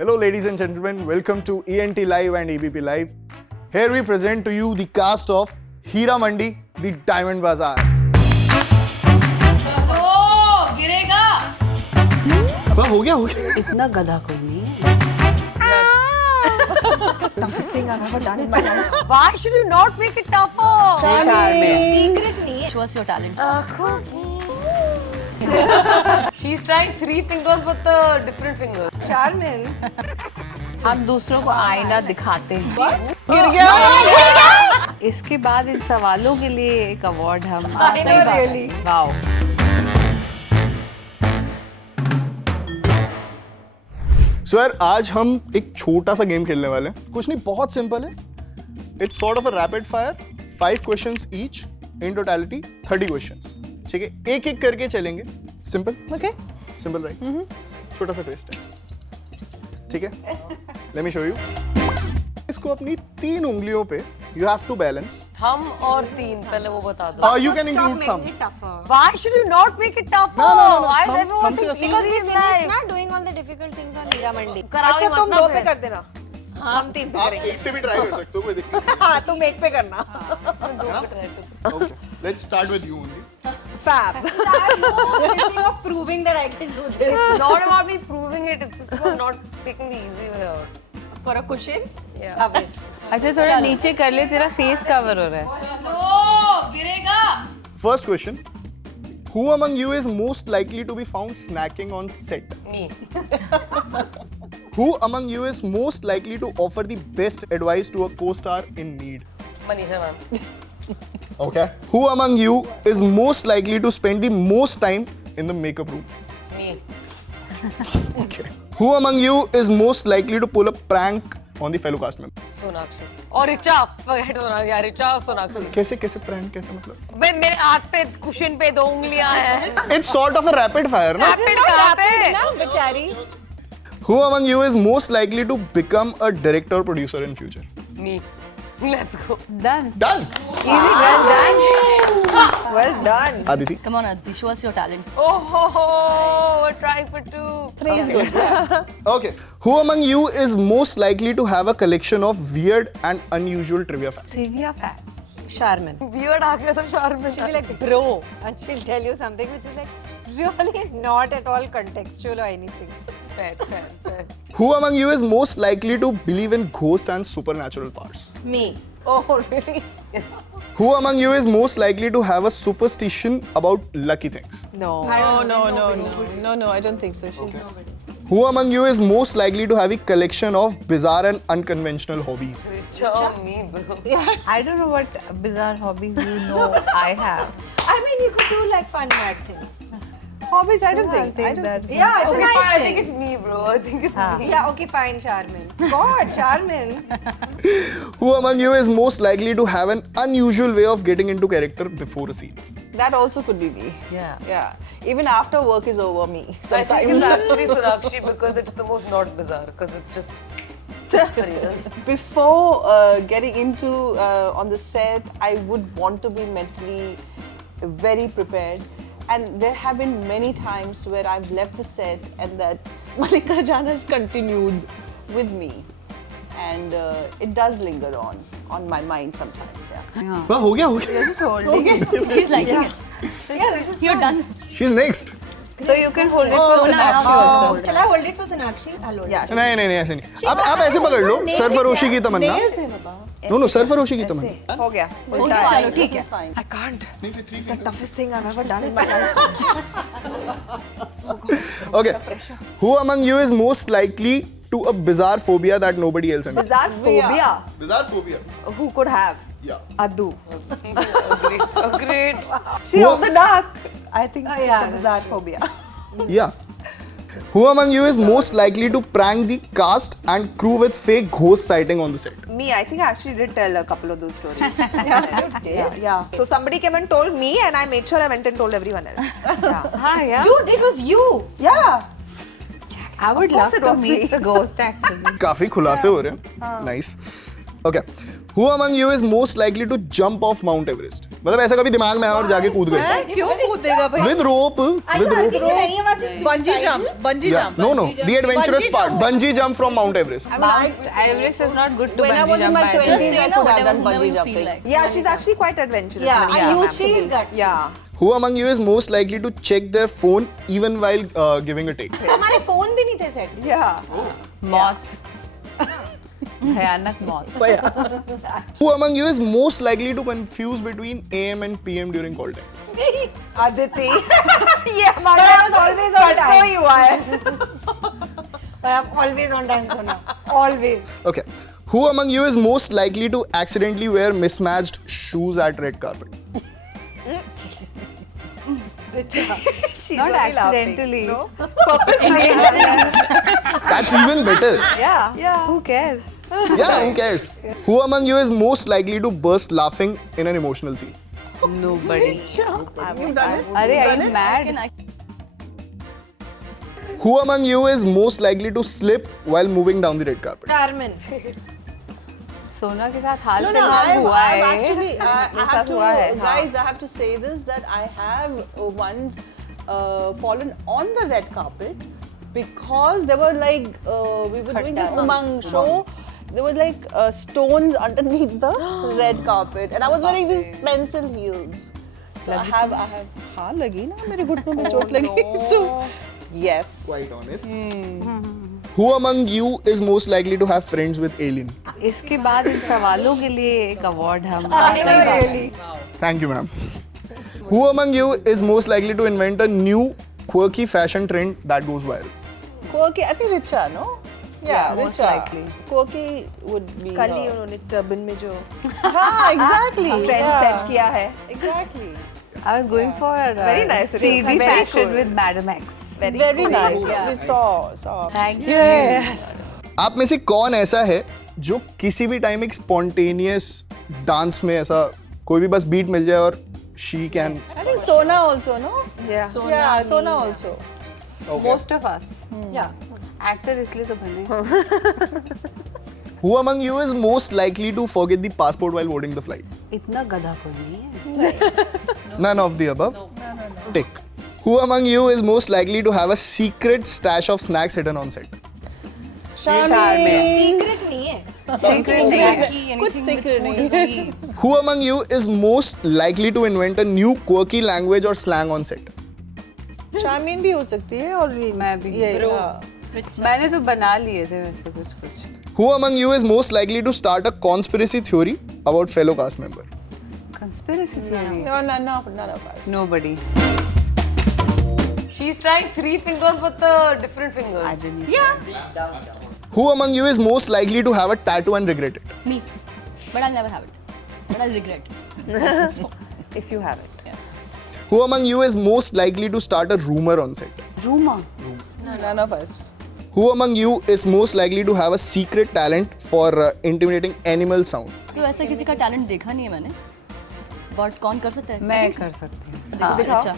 Hello, ladies and gentlemen. Welcome to ENT Live and EBP Live. Here we present to you the cast of Hira Mandi, the Diamond Bazaar. ओ, गिरेगा। वाह, हो गया. इतना गधा कोई नहीं है। Toughest thing I've ever done in my life. Why should you not make it tougher? Secret नहीं है. Show us your talent. She's trying 3 fingers with the different fingers. Charmin. हम दूसरों को आईना दिखाते हैं। गिर गया. इसके बाद इन सवालों के लिए एक अवार्ड हम I know, really. Wow. So यार, आज हम एक छोटा सा गेम खेलने वाले हैं. कुछ नहीं, बहुत सिंपल है. It's sort of a rapid fire. 5 questions each. In totality, 30 questions. ठीक है, एक एक करके चलेंगे. सिंपल. Okay. Simple right. छोटा सा ट्विस्ट है. ठीक है. Let me show you. इसको अपनी 3 उंगलियों पे you have to balance. थम और 3 पहले वो बता दो। You can include thumb. Why should you not make it tougher? No. Why is Thumb everyone से thinking Because we it's finished live? not doing all the difficult things on Hira Mandi. कराओ अच्छा मत तुम ना 2 पे फिर। कर देना. हम 3 पे आप करेंगे. एक से भी ट्राई कर सकते हो, कोई दिक्कत नहीं. हाँ तुम एक पे करना. Okay, let's start with you only. Fab. This thing of proving that I can do this. It's not about me proving it. It's just about not picking the easy way out. For a cushion. Yeah. Have it. अच्छा थोड़ा नीचे कर ले, तेरा face cover हो रहा है। No, गिरेगा। First question. Who among you is most likely to be found snacking on set? Me. Who among you is most likely to offer the best advice to a co-star in need? Manisha ma'am. Okay. Who among you is most likely to spend the most time in the makeup room? Me. Okay. Who among you is most likely to pull a prank on the fellow cast member? Sonakshi और Richa, forget Sonakshi यार, रिचा और सोनाक्षी। कैसे prank कैसे मतलब? बे मेरे हाथ पे cushion पे 2 उंगलियां हैं। It's sort of a rapid fire, ना? Rapid कहाँ पे? ना बेचारी. Who among you is most likely to become a director or producer in future? Me. Let's go. Done. Done. Easy, well done. Well done. Aditi. Come on, Aditi, show us your talent. Oh, we're trying for 2. 3 is good. Okay. Who among you is most likely to have a collection of weird and unusual trivia facts? Trivia fact. Charmin. Weird आ गया था sharp में। She'll be like, bro, and she'll tell you something which is like really not at all contextual or anything. Fair. Who among you is most likely to believe in ghost and supernatural powers? Me. Oh, really? Who among you is most likely to have a superstition about lucky things? No. No, I don't think so. She's Who among you is most likely to have a collection of bizarre and unconventional hobbies? Richa me bro. I don't know what bizarre hobbies you know I have. I mean, you could do like fun mad things. hobbies. I don't I'll think. take I don't. that. Yeah, it's Okay, a nice fine. I thing. think it's me, bro. I think it's me. Yeah, okay, fine, Charmin. God, Charmin. Who among you is most likely to have an unusual way of getting into character before a scene? That also could be me. Yeah. Yeah. Even after work is over, me. I think it's Sometimes. actually Sonakshi because it's the most not bizarre because it's just. Before getting into on the set, I would want to be mentally very prepared. And there have been many times where I've left the set and that Malika Jana has continued with me. And it does linger on my mind sometimes. Yeah. वाह, हो गया. She's liking it. Yeah, this is You're done. She's next. So you can hold it for Sonakshi also. Shall I hold it for Sonakshi? I'll hold it. नहीं ऐसे नहीं. आप ऐसे पकड़ लो. सरफरोशी की तमन्ना. No, सरफरोशी की तमन्ना. हो गया. चलो ठीक है. It's fine. I can't. It's the toughest thing I've ever done in my life. Okay. Who among you is most likely to a bizarre phobia that nobody else understands? Bizarre phobia. Bizarre phobia. Who could have? Yeah. Adu. Agreed. She's Who- of the dark. I think it's a bizarre phobia. Yeah. Who among you is most likely to prank the cast and crew with fake ghost sighting on the set? Me, I think I actually did tell a couple of those stories. Yeah. So somebody came and told me, and I made sure I went and told everyone else. Yeah. Dude, it was you. Yeah. I would Of course love it to was meet me. the ghost actually. काफी खुलासे हो रहे हैं. Nice. Okay. Who among you is most likely to jump off Mount Everest? मतलब ऐसा कभी दिमाग में आया और जाके कूद गए क्यों कूदेगा भाई? With rope Bungee jump. No, the adventurous part, bungee jump from Mount Everest. Mount Everest is not good to when I bungee was in jump. my I think. 20s, I could have done bungee you jumping. feel like. Yeah, she's actually quite adventurous. Yeah, Manisha, and ma'am. she's got. Yeah. Who among you is most likely to check their phone even while giving a take? हमारे phone भी नहीं थे set. Yeah. मौत भयानक मौत. Who among you is most likely to confuse between AM and PM during call time? Aditi. ये हमारा But I was always on परसों time. ही हुआ है. But I'm always on time, Sona. Always. Okay. Who among you is most likely to accidentally wear mismatched shoes at red carpet? She's Not only laughing. accidentally. No? Purposely. That's even better. Yeah. Yeah. Who cares? Yeah, who cares? Who among you is most likely to burst laughing in an emotional scene? Nobody. You've done it? Are you mad? Who among you is most likely to slip while moving down the red carpet? Carmen. सोना के साथ हाल No, फिलहाल हुआ I'm है. actually, I have to, हुआ है, हाँ. guys, I have to say this that I have once fallen on the red carpet because there were like we were doing this Umang show. There were like stones underneath the red carpet, and I was wearing these pencil heels. So I have. हाँ लगी ना मेरे घुटनों में चोट लगी. So yes. Quite honest. Who among you is most likely to have friends with alien? इसके बाद इन सवालों के लिए एक अवार्ड हम Thank you, ma'am. Who among you is most likely to invent a new quirky fashion trend that goes viral? Quirky, I think Richa, no? Yeah, most Richa. likely. Quirky would be. कल ही her. उन्होंने turban में जो हाँ, exactly. Trend yeah. Set किया है. Exactly. I was going for Very nice, CD very fashion cool. with Madam X. Very nice. We saw. Thank you. आप में से कौन ऐसा है जो किसी भी टाइम एक स्पॉन्टेनियस डांस में ऐसा कोई भी बस बीट मिल जाए और she can I think Sona also, no? Yeah. Yeah, Sona also. Most of us. Yeah. Actor इसलिए तो बने. Who among you is most likely to forget the passport while boarding the flight? इतना गधा कोई नहीं है. None of the above. Tick. Who among you is most likely to have a secret stash of snacks hidden on set? Charmaine. Secret नहीं है. कुछ secret नहीं है. Who among you is most likely to invent a new quirky language or slang on set? Charmaine भी हो सकती है और ये मैं भी. ये हाँ. मैंने तो बना लिए थे वैसे कुछ. Who among you is most likely to start a conspiracy theory about fellow cast member? Conspiracy theory. No, none of us. Nobody. She's trying 3 fingers but the different fingers. Ajani. Yeah. Who among you is most likely to have a tattoo and regret it? Me. But I'll never have it. But I'll regret. If you have it. Who among you is most likely to start a rumor on set? Rumor. None of us. Who among you is most likely to have a secret talent for intimidating animal sound? तो ऐसा किसी का talent देखा नहीं है मैंने. But कौन कर सकता है? मैं कर सकती हूँ. हाँ. अच्छा.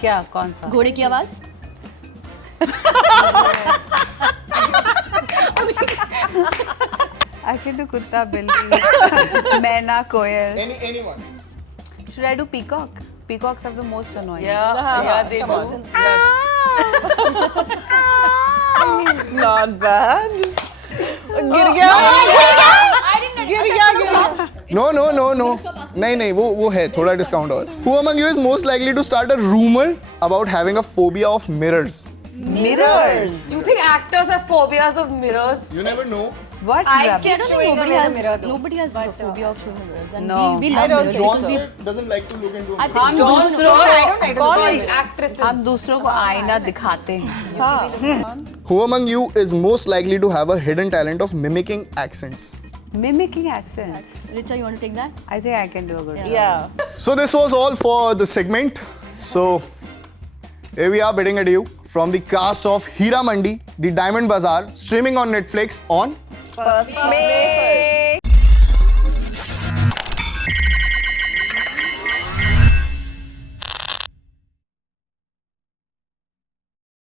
क्या कौन सा? घोड़े की आवाज. I can do कुत्ता बिल्ली. मैना कोयल. Anyone. Should I do peacock? Peacocks are the most annoying. Yeah, they do. Not bad. गिर गया. No. नहीं वो है थोड़ा डिस्काउंट और. Who among you is most likely to start a rumor about having a phobia of mirrors? Mirrors. You think actors have phobias of mirrors? You never know. What? I rubbish. don't think nobody has a phobia of showing mirrors. And No. we I love don't mirrors. think John because doesn't like to look into. I think John Snow, I don't like to कौन look into actresses? हम दूसरों को आईना दिखाते हैं. Who among you is most likely to have a hidden talent of mimicking accents? Mimicking accents. Richa, you want to take that? I think I can do a good. Yeah. So this was all for the segment. So here we are bidding adieu from the cast of Hira Mandi, The Diamond Bazaar, streaming on Netflix on First May.